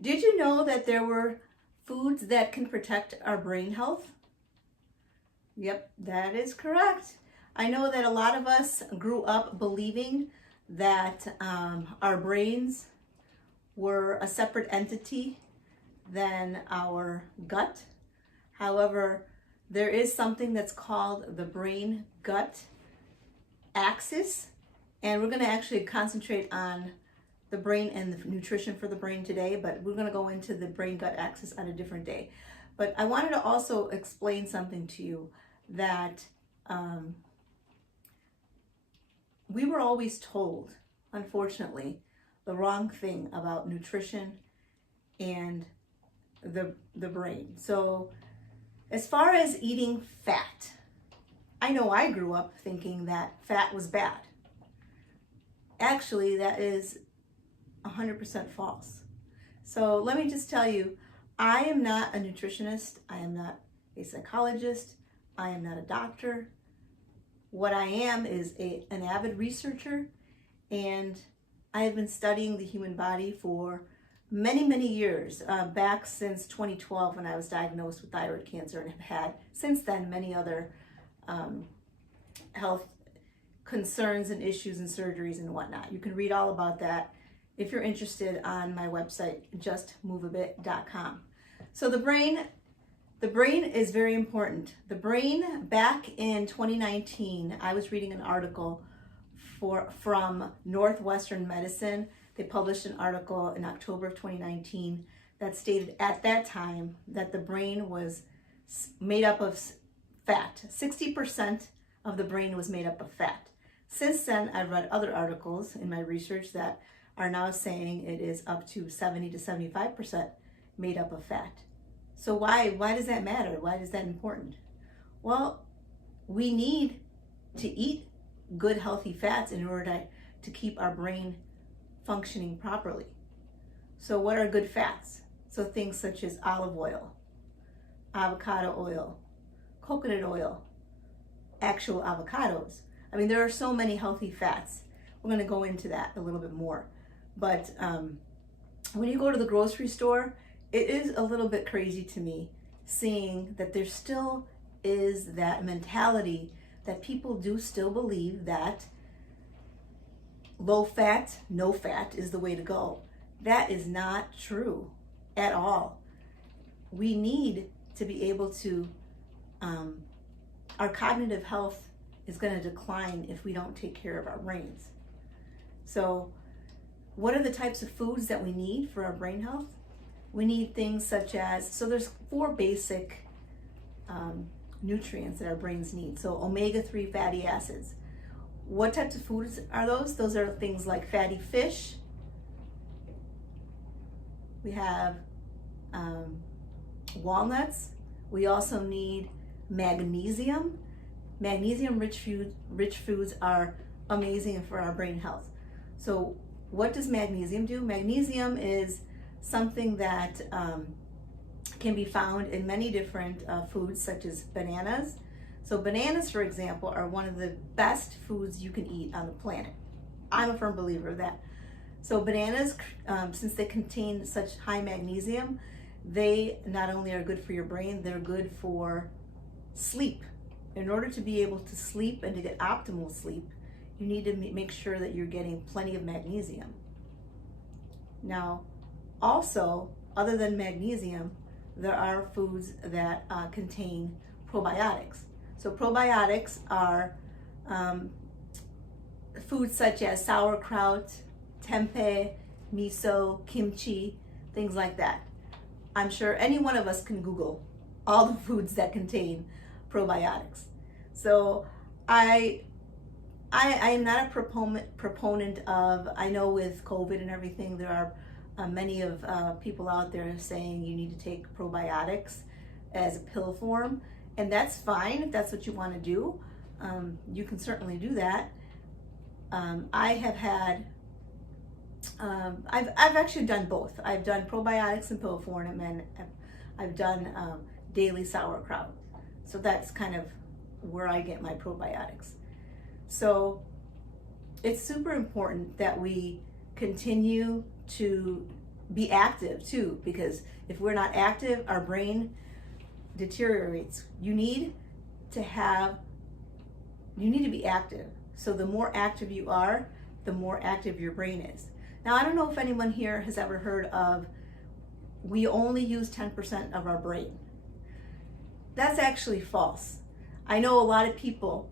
Did you know that there were foods that can protect our brain health? Yep, that is correct. I know that a lot of us grew up believing that our brains were a separate entity than our gut. However, there is something that's called the brain gut axis, and we're going to actually concentrate on the brain and the nutrition for the brain today, but we're going to go into the brain gut axis on a different day. But I wanted to also explain something to you that we were always told, unfortunately, the wrong thing about nutrition and the brain. So as far as eating fat, I know I grew up thinking that fat was bad. Actually, that is 100% false. So let me just tell you, I am not a nutritionist. I am not a psychologist. I am not a doctor. What I am is an avid researcher, and I have been studying the human body for many, many years, back since 2012 when I was diagnosed with thyroid cancer, and have had since then many other health concerns and issues and surgeries and whatnot. You can read all about that if you're interested on my website, justmoveabit.com. So the brain is very important. The brain, back in 2019, I was reading an article from Northwestern Medicine. They published an article in October of 2019 that stated at that time that the brain was made up of fat. 60% of the brain was made up of fat. Since then, I've read other articles in my research that are now saying it is up to 70 to 75% made up of fat. So why does that matter? Why is that important? Well, we need to eat good, healthy fats in order to keep our brain functioning properly. So what are good fats? So things such as olive oil, avocado oil, coconut oil, actual avocados. I mean, there are so many healthy fats. We're going to go into that a little bit more. But when you go to the grocery store, it is a little bit crazy to me seeing that there still is that mentality that people do still believe that low fat, no fat is the way to go. That is not true at all. We need to be able to, our cognitive health is going to decline if we don't take care of our brains. So what are the types of foods that we need for our brain health? We need things such as, so there's 4 basic nutrients that our brains need. So omega-3 fatty acids. What types of foods are those? Those are things like fatty fish. We have walnuts. We also need magnesium. Magnesium-rich foods are amazing for our brain health. So what does magnesium do? Magnesium is something that can be found in many different foods, such as bananas. So bananas, for example, are one of the best foods you can eat on the planet. I'm a firm believer of that. So bananas, since they contain such high magnesium, they not only are good for your brain, they're good for sleep. In order to be able to sleep and to get optimal sleep, you need to make sure that you're getting plenty of magnesium. Now, also, other than magnesium, there are foods that contain probiotics. So probiotics are foods such as sauerkraut, tempeh, miso, kimchi, things like that. I'm sure any one of us can Google all the foods that contain probiotics. So I am not a proponent of, I know with COVID and everything, there are many of people out there saying you need to take probiotics as a pill form, and that's fine if that's what you want to do. You can certainly do that. I have had, I've actually done both. I've done probiotics in pill form, and I've done daily sauerkraut. So that's kind of where I get my probiotics. So it's super important that we continue to be active too, because if we're not active, our brain deteriorates. You need to be active. So the more active you are, the more active your brain is. Now, I don't know if anyone here has ever heard of we only use 10% of our brain. That's actually false. I know a lot of people,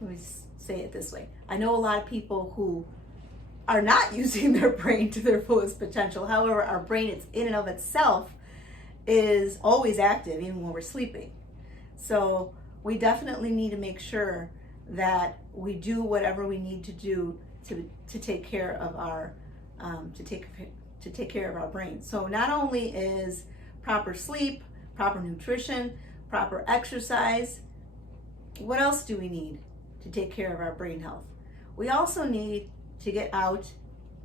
let me say it this way, I know a lot of people who are not using their brain to their fullest potential. However, our brain in and of itself is always active, even when we're sleeping. So we definitely need to make sure that we do whatever we need to do to take care of our to take care of our brain. So not only is proper sleep, proper nutrition, proper exercise, what else do we need to take care of our brain health? We also need to get out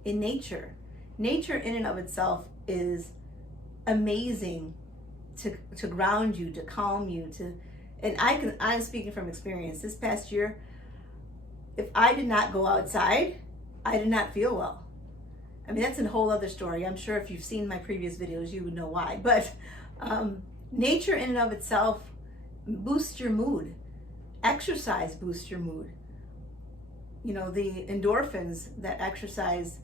in nature. Nature in and of itself is amazing to ground you, to calm you, and I'm speaking from experience. This past year, if I did not go outside, I did not feel well. I mean, that's a whole other story. I'm sure if you've seen my previous videos, you would know why. But nature in and of itself boosts your mood. Exercise boosts your mood. You know, the endorphins that exercise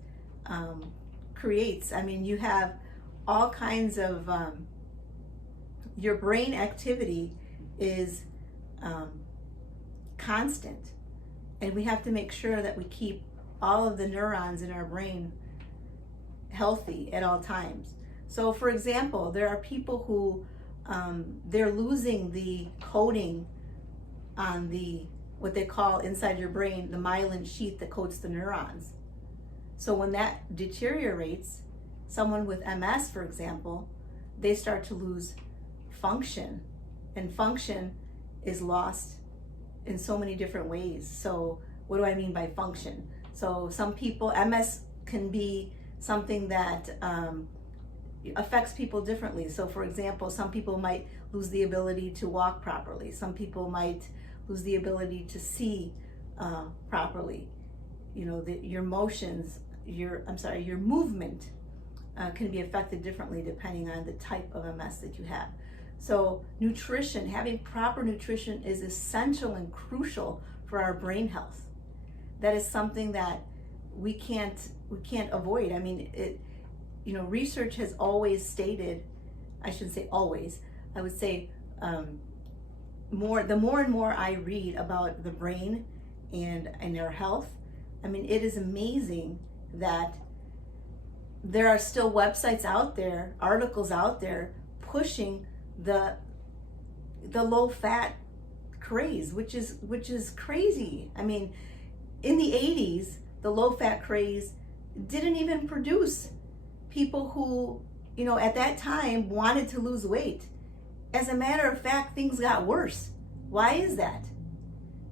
creates. I mean, you have all kinds of, your brain activity is constant. And we have to make sure that we keep all of the neurons in our brain healthy at all times. So for example, there are people who they're losing the coating on what they call inside your brain, the myelin sheath that coats the neurons. So when that deteriorates, someone with MS, for example, they start to lose function, and function is lost in so many different ways. So what do I mean by function? So some people, MS can be something that affects people differently. So for example, some people might lose the ability to walk properly. Some people might lose the ability to see properly. You know, your motions, your movement can be affected differently depending on the type of MS that you have. So nutrition, having proper nutrition is essential and crucial for our brain health. That is something that we can't avoid. I mean, research has always stated, I shouldn't say always, I would say the more and more I read about the brain and our health, I mean, it is amazing that there are still websites out there, articles out there pushing the low fat craze, which is crazy. I mean, in the 80s, the low fat craze didn't even produce people who, at that time wanted to lose weight. As a matter of fact, things got worse. Why is that?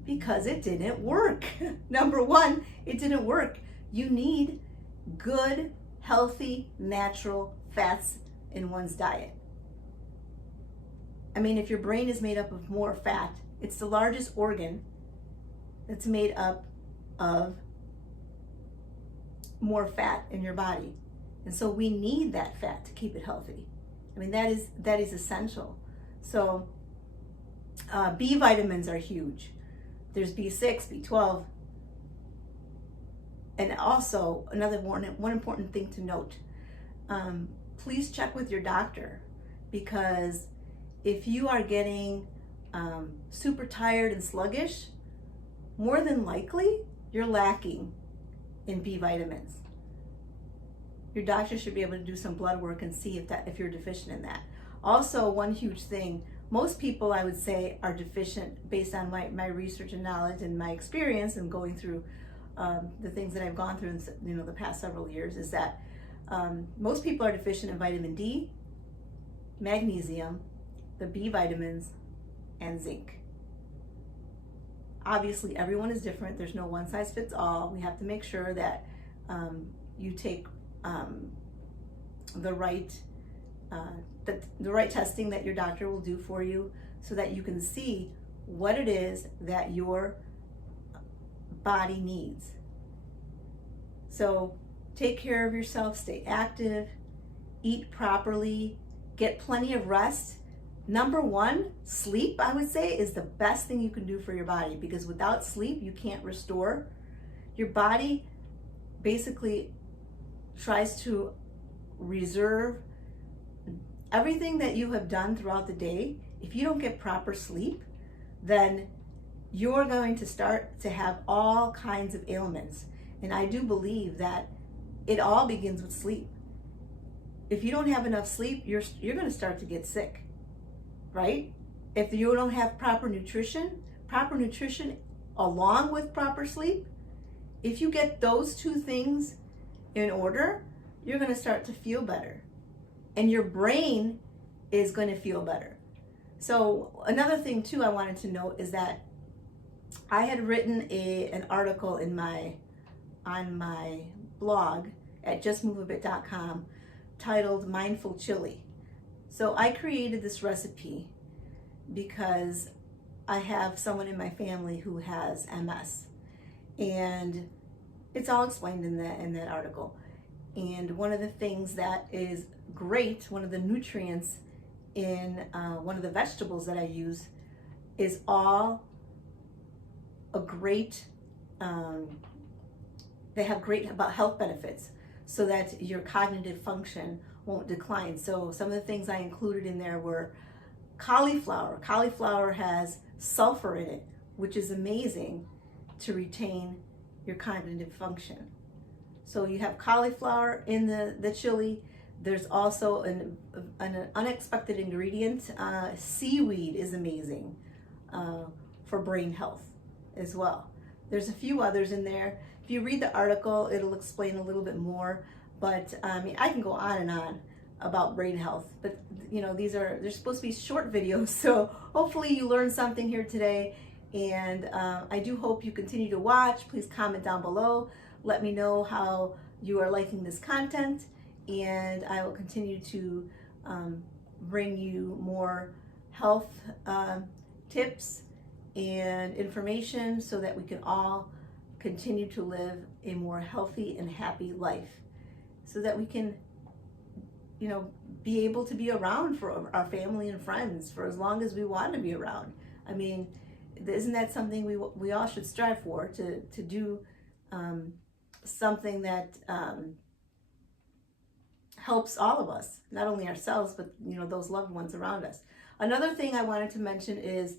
Because it didn't work. Number one, it didn't work. You need good, healthy, natural fats in one's diet. I mean, if your brain is made up of more fat, it's the largest organ that's made up of more fat in your body. And so we need that fat to keep it healthy. I mean, that is essential. So B vitamins are huge. There's B6, B12. And also, another one important thing to note, please check with your doctor, because if you are getting super tired and sluggish, more than likely you're lacking in B vitamins. Your doctor should be able to do some blood work and see if you're deficient in that. Also, one huge thing, most people, I would say, are deficient based on my research and knowledge and my experience and going through the things that I've gone through in the past several years, is that most people are deficient in vitamin D, magnesium, the B vitamins, and zinc. Obviously, everyone is different. There's no one size fits all. We have to make sure that you take the right testing that your doctor will do for you, so that you can see what it is that your body needs. So take care of yourself, stay active, eat properly, get plenty of rest. Number one, sleep, I would say, is the best thing you can do for your body, because without sleep, you can't restore. Your body basically tries to reserve everything that you have done throughout the day. If you don't get proper sleep, then you're going to start to have all kinds of ailments. And I do believe that it all begins with sleep. If you don't have enough sleep, you're going to start to get sick, right? If you don't have proper nutrition along with proper sleep, if you get those two things in order, you're going to start to feel better. And your brain is going to feel better. So another thing too I wanted to note is that I had written an article on my blog at justmoveabit.com titled Mindful Chili. So I created this recipe because I have someone in my family who has MS, and it's all explained in that article. And one of the things that is great, one of the nutrients in one of the vegetables that I use is all a great, they have great about health benefits so that your cognitive function won't decline. So some of the things I included in there were cauliflower. Cauliflower has sulfur in it, which is amazing to retain your cognitive function. So you have cauliflower in the chili. There's also an unexpected ingredient. Seaweed is amazing for brain health as well. There's a few others in there. If you read the article, it'll explain a little bit more. But I mean, I can go on and on about brain health. But you know, they're supposed to be short videos. So hopefully you learned something here today. And I do hope you continue to watch. Please comment down below. Let me know how you are liking this content, and I will continue to bring you more health tips and information so that we can all continue to live a more healthy and happy life, so that we can, you know, be able to be around for our family and friends for as long as we want to be around. I mean, isn't that something we all should strive for, to do something that helps all of us, not only ourselves, but you know, those loved ones around us. Another thing I wanted to mention is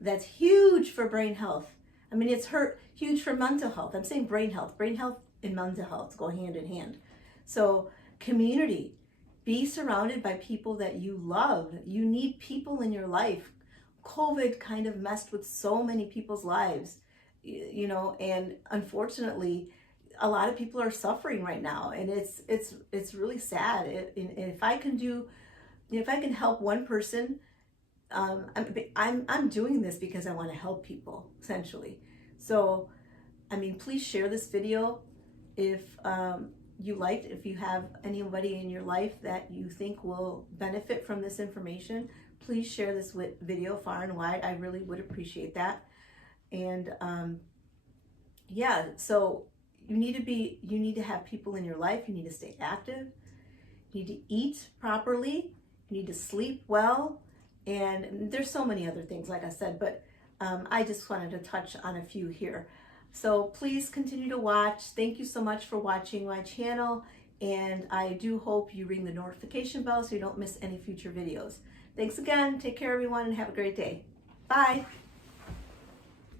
that's huge for brain health. I mean, it's huge for mental health. I'm saying brain health and mental health go hand in hand. So community, be surrounded by people that you love. You need people in your life. COVID kind of messed with so many people's lives, you know, and unfortunately, a lot of people are suffering right now, and it's really sad. If I can help one person, I'm doing this because I want to help people, essentially. So, I mean, please share this video if you liked. If you have anybody in your life that you think will benefit from this information, please share this video far and wide. I really would appreciate that. And yeah, so you need to have people in your life. You need to stay active. You need to eat properly. You need to sleep well. And there's so many other things, like I said, but I just wanted to touch on a few here. So please continue to watch. Thank you so much for watching my channel. And I do hope you ring the notification bell so you don't miss any future videos. Thanks again. Take care, everyone, and have a great day. Bye.